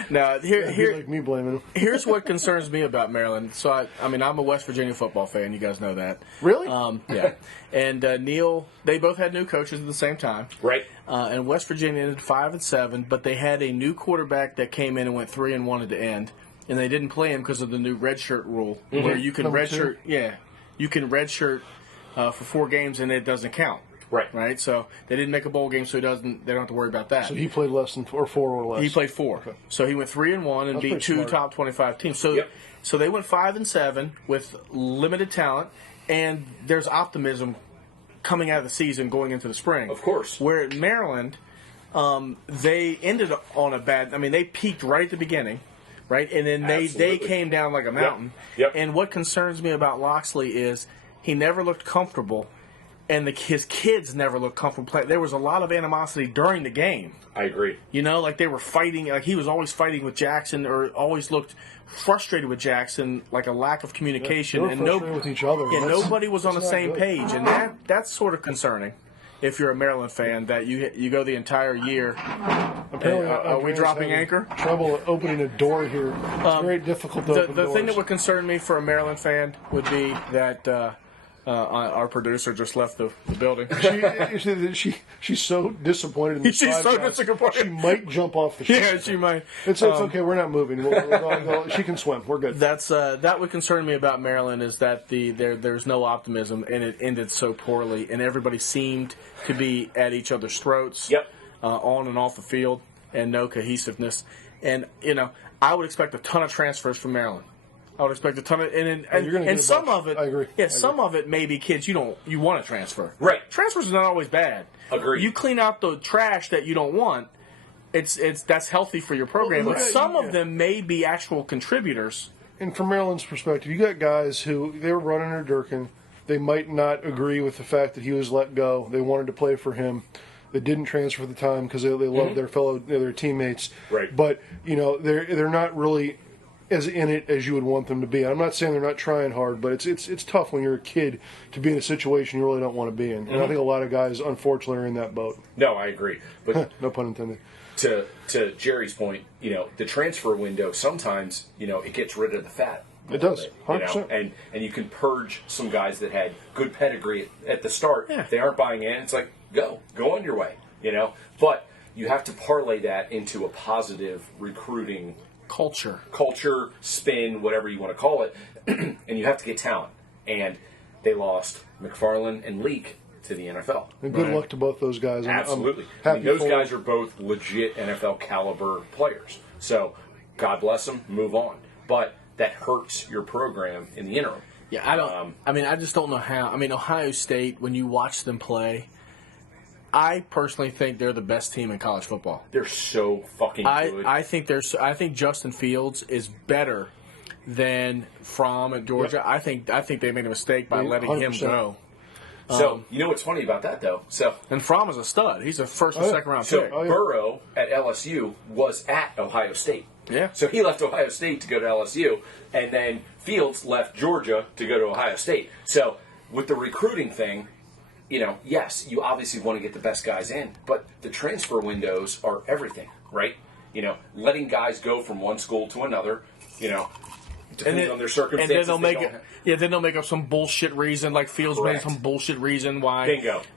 Now, He'd like me blaming him. here's what concerns me about Maryland. So, I'm a West Virginia football fan. You guys know that. Really? Yeah. And Neil, they both had new coaches at the same time. Right. And West Virginia ended 5-7, but they had a new quarterback that came in and went 3-1 at the end, and they didn't play him because of the new redshirt rule, where you can Number redshirt. 2? Yeah, you can redshirt for 4 games and it doesn't count. Right. Right. So they didn't make a bowl game, so they don't have to worry about that. So he played less than 4 or less. He played 4. Okay. So he went 3-1 and That's beat pretty 2 smart. top 25 teams. So Yep. so they went 5-7 with limited talent, and there's optimism coming out of the season going into the spring. Of course. Where at Maryland, they ended on a bad. I mean, they peaked right at the beginning, right, and then they Absolutely. came down like a mountain. Yep. And what concerns me about Loxley is he never looked comfortable. And his kids never looked comfortable playing. There was a lot of animosity during the game. I agree. Like they were fighting. Like he was always fighting with Jackson, or always looked frustrated with Jackson. Like a lack of communication, They were and frustrated with each other. Yeah, That's- nobody was on the that's not same good. page, and that's sort of concerning. If you're a Maryland fan, that you go the entire year. Apparently, Are we Andrea's dropping having anchor? Trouble opening a door here. It's very difficult to open The doors. thing that would concern me for a Maryland fan would be that our producer just left the building. She's so disappointed in the She's so disappointed. She might jump off the ship. Yeah, she might. It's okay. We're not moving. She can swim. We're good. That would concern me about Maryland, is that there's no optimism, and it ended so poorly, and everybody seemed to be at each other's throats. Yep. On and off the field, and no cohesiveness. And I would expect a ton of transfers from Maryland. I would expect a ton of, you're gonna get and a some bunch. of it. I agree. Yeah, I some of it may be kids you want to transfer. Right. Transfers are not always bad. Agreed. You clean out the trash that you don't want. That's healthy for your program. Well, But yeah, some yeah. of them may be actual contributors. And from Maryland's perspective, you got guys who they were running under Durkin. They might not agree with the fact that he was let go. They wanted to play for him. They didn't transfer at the time because they loved their teammates. Right. But they're not really as in it as you would want them to be. I'm not saying they're not trying hard, but it's tough when you're a kid to be in a situation you really don't want to be in. And I think a lot of guys, unfortunately, are in that boat. No, I agree. But No pun intended. to Jerry's point, the transfer window sometimes, it gets rid of the fat. It does, bit, 100%. and you can purge some guys that had good pedigree at the start. Yeah. If they aren't buying in, it's like go on your way. But you have to parlay that into a positive recruiting Culture. spin, whatever you want to call it, and you have to get talent. And they lost McFarland and Leak to the NFL. And good luck to both those guys. Absolutely. I'm happy those for guys are both legit NFL caliber players. So God bless them, move on. But that hurts your program in the interim. Yeah, I don't. I just don't know how. Ohio State, when you watch them play, I personally think they're the best team in college football. They're so fucking good. I think Justin Fields is better than Fromm at Georgia. Yep. I think they made a mistake by letting 100%. him go. So you know what's funny about that though? And Fromm is a stud. He's a first and second round So pick. Burrow at LSU was at Ohio State. Yeah. So he left Ohio State to go to LSU, and then Fields left Georgia to go to Ohio State. So with the recruiting thing, yes, you obviously want to get the best guys in, but the transfer windows are everything, right? Letting guys go from one school to another, depending on their circumstances. And then they'll make up some bullshit reason, like Fields Correct. made some bullshit reason why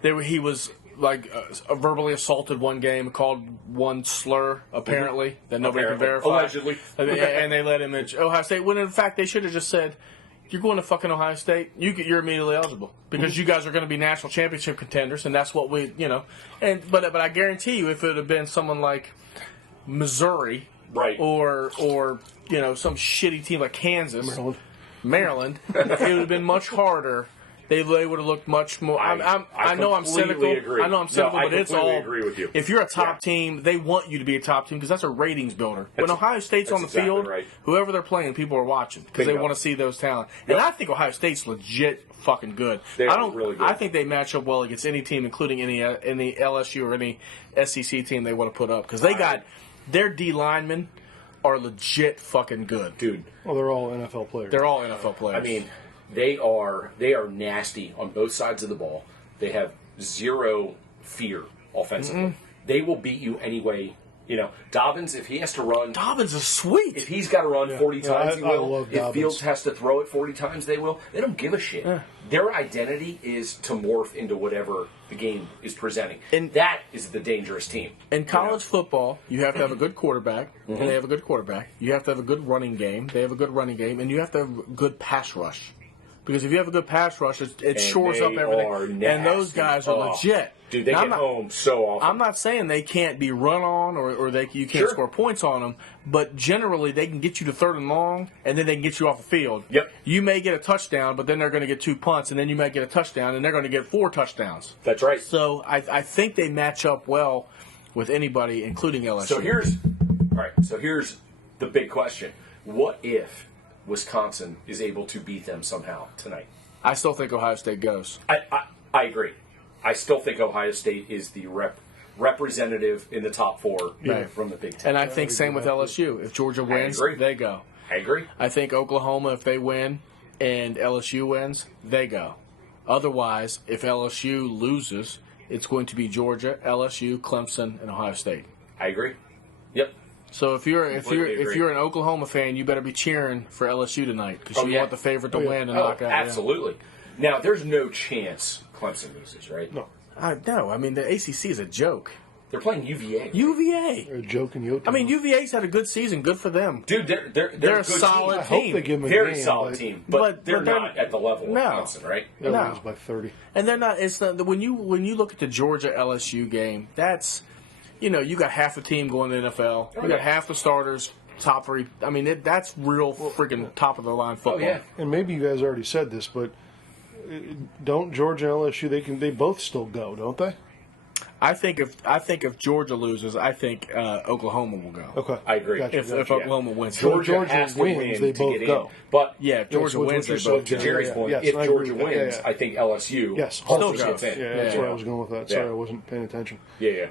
Bingo. He was like verbally assaulted one game, called one slur apparently that nobody can verify. Allegedly. and they let him in Ohio State. When in fact they should have just said, "You're going to fucking Ohio State. You're immediately eligible because you guys are going to be national championship contenders, and that's what we, But I guarantee you, if it had been someone like Missouri, Right. or some shitty team like Kansas, Maryland, it would have been much harder. They would have looked much more. I know I'm completely cynical. agree. I know I'm cynical, I but it's completely all. agree with you. If you're a top Yeah. team, they want you to be a top team because that's a ratings builder. When Ohio State's on the that's exactly field, right. whoever they're playing, people are watching because they Bingo. want to see those talent. And Yep. I think Ohio State's legit fucking good. They are I don't really good. I think they match up well against any team, including any LSU or any SEC team they want to put up because they got their D linemen are legit fucking good. Dude, Well, they're all NFL players. They're all NFL players. I mean, they are nasty on both sides of the ball. They have zero fear offensively. They will beat you anyway. Dobbins, if he has to run, Dobbins is sweet. if he's got to run 40 times, he I will. love If Dobbins. Fields has to throw it 40 times, they will. They don't give a shit. Their identity is to morph into whatever the game is presenting. And- that is the dangerous team. In college football, you have to have a good quarterback, and they have a good quarterback. You have to have a good running game. They have a good running game, and you have to have a good pass rush. Because if you have a good pass rush, it shores up they everything. are And those nasty. guys are Oh. legit. Dude, they Now, get home so often. I'm not saying they can't be run on or you can't Sure. score points on them, but generally they can get you to third and long, and then they can get you off the field. Yep. You may get a touchdown, but then they're going to get 2 punts, and then you might get a touchdown, and they're going to get 4 touchdowns. That's right. So I think they match up well with anybody, including LSU. So here's the big question. What if Wisconsin is able to beat them somehow tonight? I still think Ohio State goes. I agree. I still think Ohio State is the representative in the top 4 from the Big Ten. And I think same with LSU. If Georgia wins, agree. they go. I agree. I think Oklahoma, if they win and LSU wins, they go. Otherwise, if LSU loses, it's going to be Georgia, LSU, Clemson, and Ohio State. I agree. Yep. So if you're Completely agree. an Oklahoma fan, you better be cheering for LSU tonight because you yeah. want the favorite to win and Oh, knock out. absolutely. Now, there's no chance Clemson loses, right? No. No, I mean the ACC is a joke. They're playing UVA. UVA. They're a joke in Utah. I mean UVA's had a good season. Good for them. Dude, they're They're a a good solid team. I hope team. they give them a Very game, solid but team, but but they're they're- not at the level of No. Clemson, right? That No. lose by 30. And they're not. It's not when you look at the Georgia LSU game. That's you got half the team going to the NFL. You got half the starters top 3. I mean that's real freaking top of the line football. Oh, yeah. And maybe you guys already said this, but don't Georgia and LSU? They both still go, don't they? I think if Georgia loses, I think Oklahoma will go. Okay, I agree. Gotcha, If gotcha. Oklahoma wins, Georgia has to wins, win they to both get in. go. But yeah, if Georgia what wins, you're they saying, both to go. Jerry's Yeah, point, yes, if I agree Georgia with that. wins, Yeah, yeah. I think LSU Yes, also Still gets goes. in. Yeah, that's Yeah. where I was going with that. Sorry, Yeah. I wasn't paying attention. Yeah.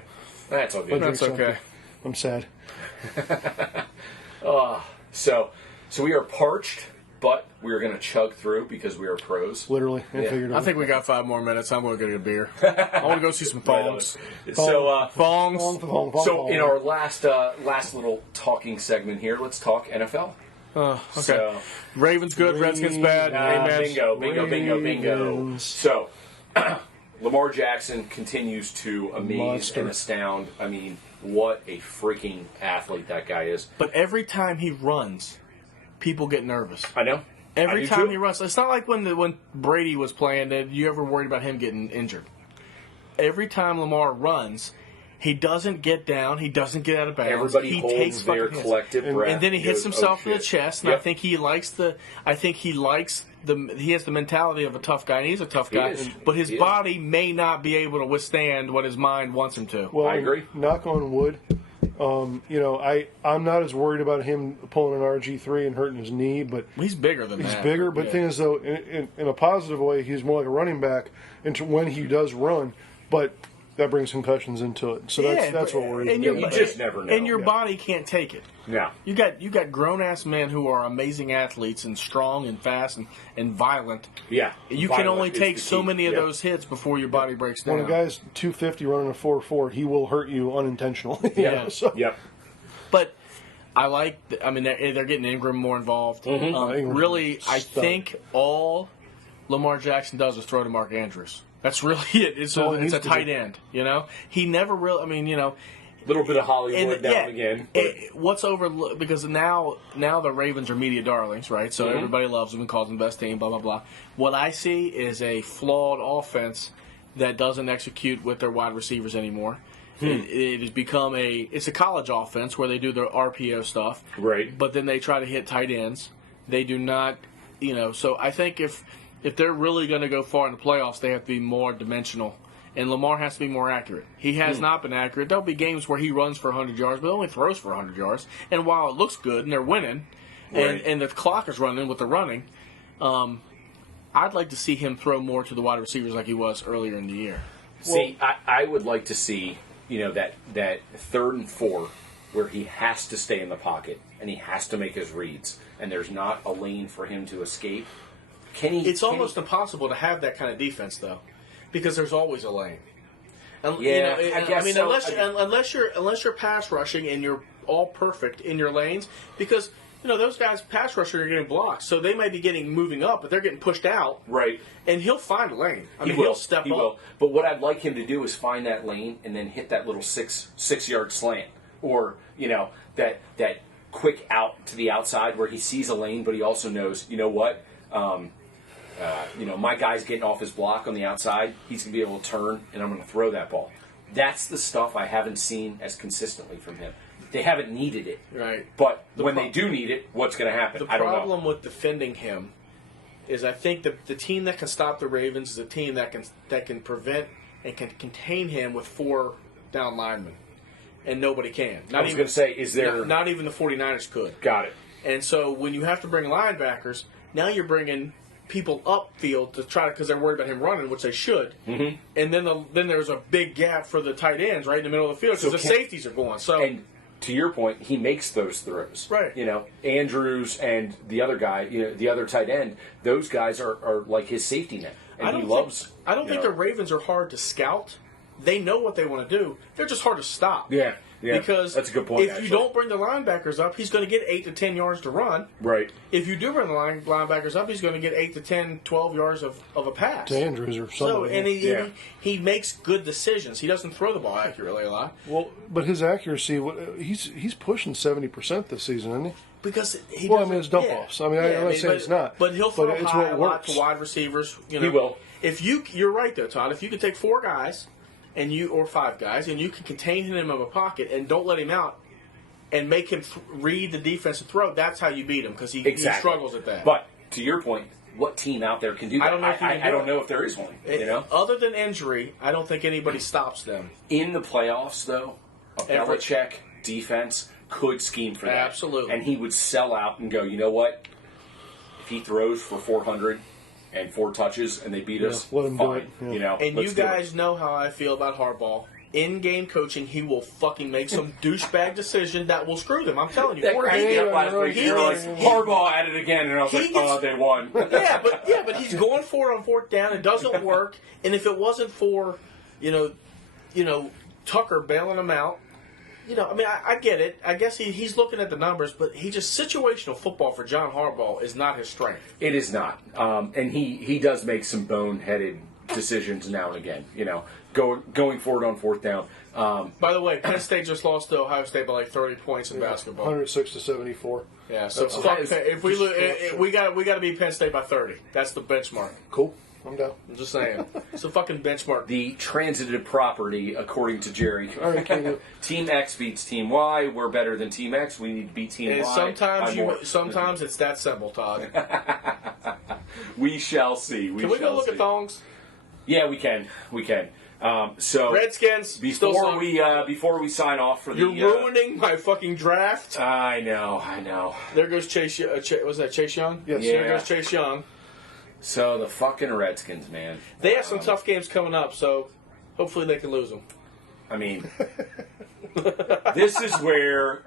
That's all good. That's okay. I'm sad. So So we are parched, but we are going to chug through because we are pros. Literally, I Yeah. figured. I think we got 5 more minutes. I'm going to get a beer. I want to go see some thongs. So, Thongs. so in our last little talking segment here, let's talk NFL. Okay. So, Ravens good, Redskins bad. Amen. bingo. So, Lamar Jackson continues to amaze Monster. and astound. I mean, what a freaking athlete that guy is. But every time he runs, people get nervous. I know. I Every do time too. he runs, it's not like when Brady was playing that you ever worried about him getting injured. Every time Lamar runs, he doesn't get down. He doesn't get out of bounds. Everybody he holds takes their fucking hits. collective breath. And then he hits goes, himself "Oh, in the shit." chest. And Yep. I think he likes he has the mentality of a tough guy, and he's a tough guy. is. But his He is. body may not be able to withstand what his mind wants him to. Well, I agree. Knock on wood. I'm not as worried about him pulling an RG3 and hurting his knee, but He's bigger than he's that. bigger. But Yeah. the thing is, though, in a positive way, he's more like a running back when he does run. But that brings concussions into it, so that's what worries and me. your, You just never know. And your Yeah. body can't take it. No. You got grown ass men who are amazing athletes and strong and fast and violent. Yeah. You can Violent only is take the so key. many of Yeah. those hits before your body breaks down. When a guy's 250 running a 4.4, he will hurt you unintentionally. Yeah. So, Yep. But I they're getting Ingram more involved. Ingram's Really, I stud. think all Lamar Jackson does is throw to Mark Andrews. That's really it. It's all he a needs to tight do. end. He never really. Little bit of Hollywood now and again. But What's overlooked because now the Ravens are media darlings, right? So everybody loves them and calls them the best team. Blah blah blah. What I see is a flawed offense that doesn't execute with their wide receivers anymore. It has become it's a college offense where they do their RPO stuff, Right. But then they try to hit tight ends. They do not, So I think if they're really going to go far in the playoffs, they have to be more dimensional. And Lamar has to be more accurate. He has not been accurate. There'll be games where he runs for 100 yards, but only throws for 100 yards. And while it looks good and they're winning, Right. and the clock is running with the running, I'd like to see him throw more to the wide receivers like he was earlier in the year. See, I would like to see, that 3rd and 4 where he has to stay in the pocket and he has to make his reads and there's not a lane for him to escape. It's almost impossible to have that kind of defense, though, because there's always a lane. And, Yeah, I guess so. unless you're pass rushing and you're all perfect in your lanes, because those guys pass rushing are getting blocked, so they might be moving up, but they're getting pushed out. Right. And he'll find a lane. He'll step he up. Will. But what I'd like him to do is find that lane and then hit that little six yard slant, or that quick out to the outside where he sees a lane, but he also knows, what, my guy's getting off his block on the outside. He's gonna be able to turn, and I'm gonna throw that ball. That's the stuff I haven't seen as consistently from him. They haven't needed it, Right. but when they do need it, what's gonna happen? The I don't know. problem with defending him is I think the team that can stop the Ravens is a team that can prevent and can contain him with 4 down linemen. And nobody can. I was going to say, is there... Not even the 49ers could. Got it. And so when you have to bring linebackers, now you're bringing people upfield to try to, because they're worried about him running, which they should. Mm-hmm. And then there's a big gap for the tight ends right in the middle of the field because the safeties are going. So and to your point, he makes those throws. Right. Andrews and the other guy, the other tight end, those guys are like his safety net. And he loves... I don't think the Ravens are hard to scout. They know what they want to do. They're just hard to stop. Yeah. Because that's a good point. If you don't bring the linebackers up, he's going to get 8 to 10 yards to run. Right. If you do bring the linebackers up, he's going to get 8 to 10, 12 yards of a pass. To Andrews or So, somebody. and he makes good decisions. He doesn't throw the ball accurately a lot. Well, but his accuracy, he's pushing 70% this season, isn't he? Because he Well, I mean, it's dump offs. I mean, I'm not saying it's not. But he'll throw it's high what a lot works. to wide receivers. He will. If you're right though, Todd. If you could take 4 guys or 5 guys, and you can contain him in a pocket and don't let him out, and make him read the defense and throw, that's how you beat him because he struggles at that. But to your point, what team out there can do that? I don't know if I don't know if there is one. Other than injury, I don't think anybody stops them. In the playoffs, though, a Belichick defense could scheme for that. Absolutely. And he would sell out and go, you know what? If he throws for 400 and 4 touches and they beat us, let him do fine. it. Yeah. And let's you do it. guys know how I feel about Harbaugh. in-game coaching, he will fucking make some douchebag decision that will screw them. I'm telling you. That Or cracked he me up gets- last week. he You're like, gets- Harbaugh at it again, and I was he like, gets- oh, they won. but he's going for it on fourth down. It doesn't work. And if it wasn't for, you know, Tucker bailing him out, I mean, I get it. I guess he's looking at the numbers, but situational football for John Harbaugh is not his strength. It is not. And he does make some boneheaded decisions now and again, going forward on fourth down. By the way, Penn State just lost to Ohio State by like 30 points in basketball. 106-74. Yeah, so That's- fuck is- if we lose, we got to beat Penn State by 30. That's the benchmark. Cool. I'm down. I'm just saying, it's a fucking benchmark. The transitive property, according to Jerry. All right, can you- Team X beats Team Y. We're better than Team X. We need to beat Team And Y. sometimes it's that simple, Todd. We shall see. Can we go look at thongs? Yeah, we can. So Redskins. still before suck. before we sign off for the, You're ruining my fucking draft. I know. There goes Chase. Was that Chase Young? Yes. Yeah. There goes Chase Young. So the fucking Redskins, man. They have some tough games coming up, so hopefully they can lose them. I mean, this is where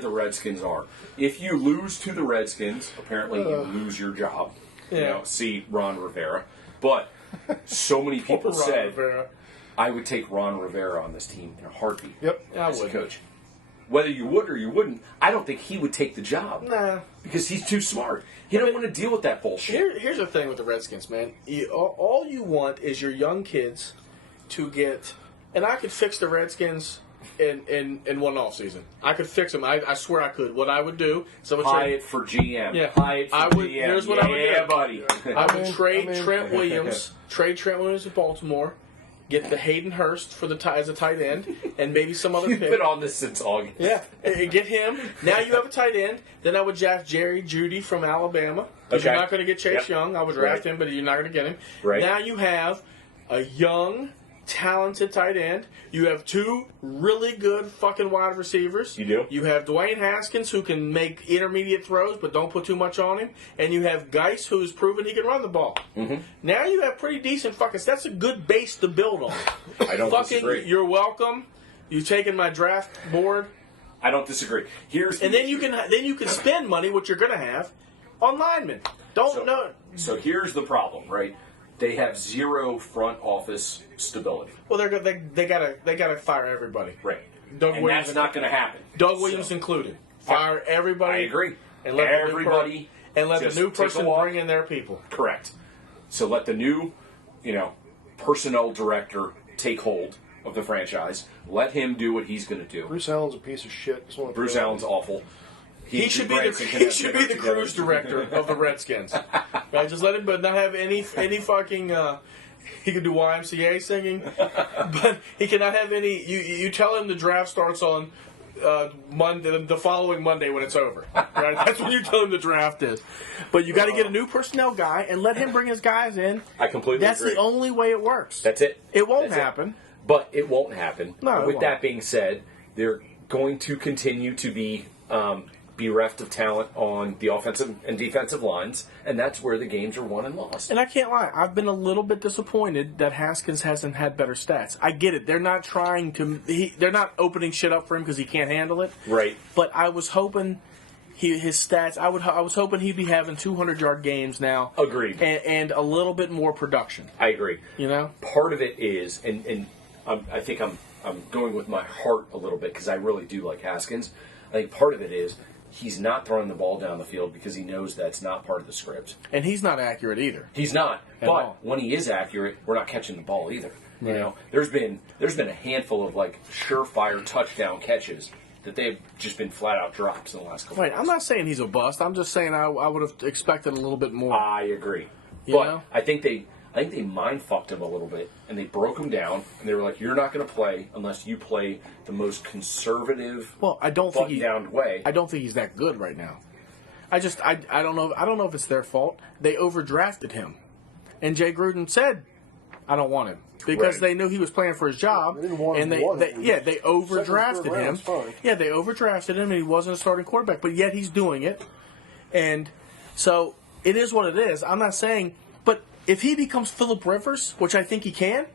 the Redskins are. If you lose to the Redskins, apparently you lose your job. Yeah. See Ron Rivera. But so many people Ron said Rivera. I would take Ron Rivera on this team in a heartbeat. Yep. I As a would. coach. Whether you would or you wouldn't, I don't think he would take the job. Nah. Because he's too smart. He don't want to deal with that bullshit. Here's the thing with the Redskins, man. All you want is your young kids to get, and I could fix the Redskins in one off season. I could fix them. I swear I could. What I would do, Hyatt for GM. Yeah. Hyatt for I would- GM. here's what I would do. Yeah, buddy. I would I'm trade in. Trent Williams. Trade Trent Williams to Baltimore. Get the Hayden Hurst for as a tight end, and maybe some other You've pick. been on this since August. Yeah, and get him. Now you have a tight end. Then I would draft Jerry Jeudy from Alabama. Because Okay. you're not going to get Chase Yep. Young. I would draft Right. him, but you're not going to get him. Right. Now you have a young, talented tight end. You have two really good fucking wide receivers. You do. You have Dwayne Haskins, who can make intermediate throws, but don't put too much on him. And you have Geis, who's proven he can run the ball. Mm-hmm. Now you have pretty decent fucking. That's a good base to build on. I don't fucking, disagree. you're welcome. You've taken my draft board. I don't disagree. And then you can spend money, which you're going to have, on linemen. Don't know. So here's the problem, right? They have zero front office stability, Well, they gotta fire everybody. right? Doug And Williams- that's not going to happen. Doug Williams So, included. Fire everybody. I agree. And let Everybody the new just take a person walk. bring in their people. Correct. So let the new, personnel director take hold of the franchise. Let him do what he's going to do. Bruce Allen's a piece of shit. Just wanna Bruce throw it out. Allen's awful. He should be the cruise director of the Redskins. Right? Just let him, but not have any fucking. He could do YMCA singing, but he cannot have any. You tell him the draft starts on Monday, the following Monday when it's over. Right? That's when you tell him the draft is. But you got to get a new personnel guy and let him bring his guys in. I completely That's agree. the only way it works. That's it. It won't That's it. happen. But it won't happen. No, it With won't. that being said, they're going to continue to be bereft of talent on the offensive and defensive lines, and that's where the games are won and lost. And I can't lie, I've been a little bit disappointed that Haskins hasn't had better stats. I get it; they're not trying to. They're not opening shit up for him because he can't handle it. Right. But I was hoping his stats. I was hoping he'd be having 200-yard games now. Agreed. And a little bit more production. I agree. You know. Part of it is, and I think I'm going with my heart a little bit because I really do like Haskins. I think part of it is he's not throwing the ball down the field because he knows that's not part of the script. And he's not accurate either. He's not. At But all. when he is accurate, we're not catching the ball either. You Right. know, there's been a handful of like surefire touchdown catches that they've just been flat out drops in the last couple. Right. of I'm not saying he's a bust. I'm just saying I would have expected a little bit more. I agree. You But know? I think they mind fucked him a little bit, and they broke him down, and they were like, "You're not going to play unless you play the most conservative, Well, I don't think button-down way." I don't think he's that good right now. I don't know. I don't know if it's their fault. They overdrafted him, and Jay Gruden said, "I don't want him," because Right. they knew he was playing for his job, They didn't want him and to want they him. yeah they overdrafted Second, third him. round's fine. Yeah, they overdrafted him, and he wasn't a starting quarterback, but yet he's doing it, and so it is what it is. I'm not saying, but if he becomes Phillip Rivers, which I think he can,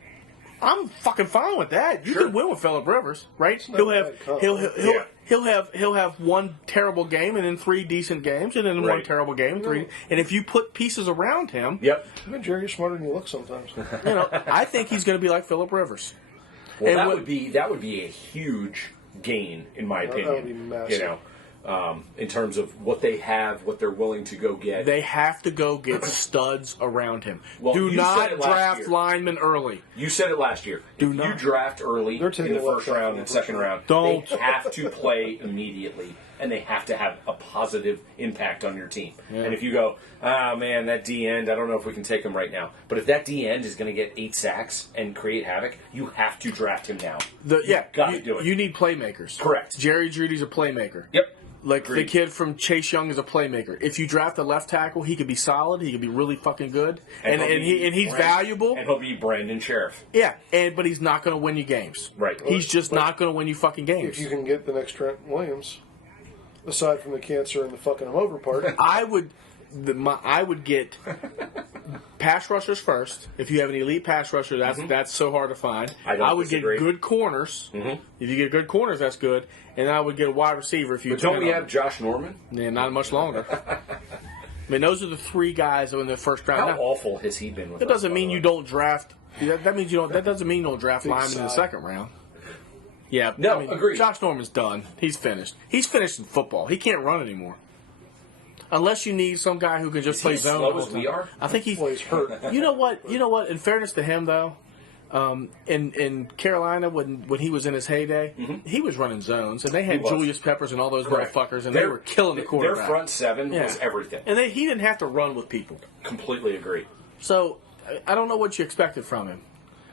I'm fucking fine with that. You Sure. can win with Phillip Rivers, right? not He'll a have bad comp. he'll have one terrible game and then 3 decent games and then one Right. terrible game and 3. And if you put pieces around him, Yep. Jerry, you're smarter than you look sometimes. I think he's going to be like Phillip Rivers. Well, And that what- would be a huge gain, in my opinion. That would be massive. You know, in terms of what they have, what they're willing to go get. They have to go get studs around him. Well, Do you said not it last draft year. linemen early. You said it last year. Do If you not. draft early They're in taking the a left first shot round in and the second first round, Don't. they have to play immediately, and they have to have a positive impact on your team. Yeah. And if you go, man, that D end, I don't know if we can take him right now. But if that D end is going to get 8 sacks and create havoc, you have to draft him now. Gotta do it. You need playmakers. Correct. Jerry Jeudy's a playmaker. Yep. Like Agreed. the kid from Chase Young is a playmaker. If you draft a left tackle, he could be solid. He could be really fucking good, and he's valuable. And he'll be Brandon Sheriff. Yeah, but he's not going to win you games. Right. He's just not going to win you fucking games. If you can get the next Trent Williams, aside from the cancer and the fucking him over part, I would get pass rushers first. If you have an elite pass rusher, that's so hard to find. I would disagree. get good corners. If you get good corners, that's good. And I would get a wide receiver if you. But don't turn we on- have Josh Norman? Yeah, not much longer. I mean, those are the 3 guys in the first round. How Now, awful has he been with that us, doesn't by mean the you way? don't draft. That means you don't. That doesn't mean you don't draft Big linemen in the side. 2nd round. Yeah, No, agreed. Josh Norman's done. He's finished. He's finished in football. He can't run anymore. Unless you need some guy who can just Is play he as zone. slow the whole as we time. are? I think he's. well, he's hurt. You know what? In fairness to him, though, in Carolina when he was in his heyday, he was running zones, and they had He was. Julius Peppers and all those Correct. motherfuckers, and they were killing the quarterback. Their front 7 Yeah. was everything. And he didn't have to run with people. Completely agree. So I don't know what you expected from him.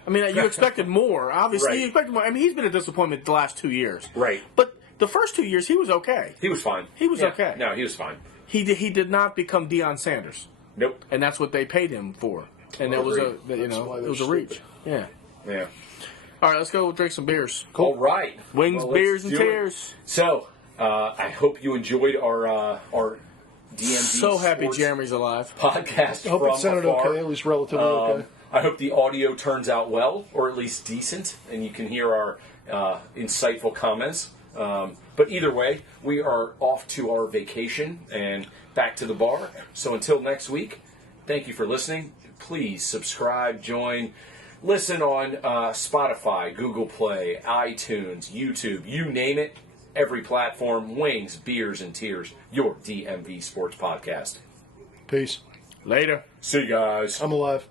I mean, you expected more. Obviously, Right. you expected more. I mean, he's been a disappointment the last 2 years. Right. But the first 2 years, he was okay. He was fine. He was okay. No, he was fine. He did not become Deion Sanders, Nope. and that's what they paid him for. And it was Agreed. That's why it they're was a reach. stupid. Yeah. Yeah. All right, let's go drink some beers. All right. Wings, Well, let's beers, and do it. tears. So, I hope you enjoyed our DMV So happy Sports Jeremy's alive. podcast I hope from it sounded afar. okay, at least relatively okay. I hope the audio turns out well, or at least decent, and you can hear our insightful comments. But either way, we are off to our vacation and back to the bar. So until next week, thank you for listening. Please subscribe, join, listen on Spotify, Google Play, iTunes, YouTube, you name it. Every platform, Wings, Beers, and Tears, your DMV Sports Podcast. Peace. Later. See you guys. I'm alive.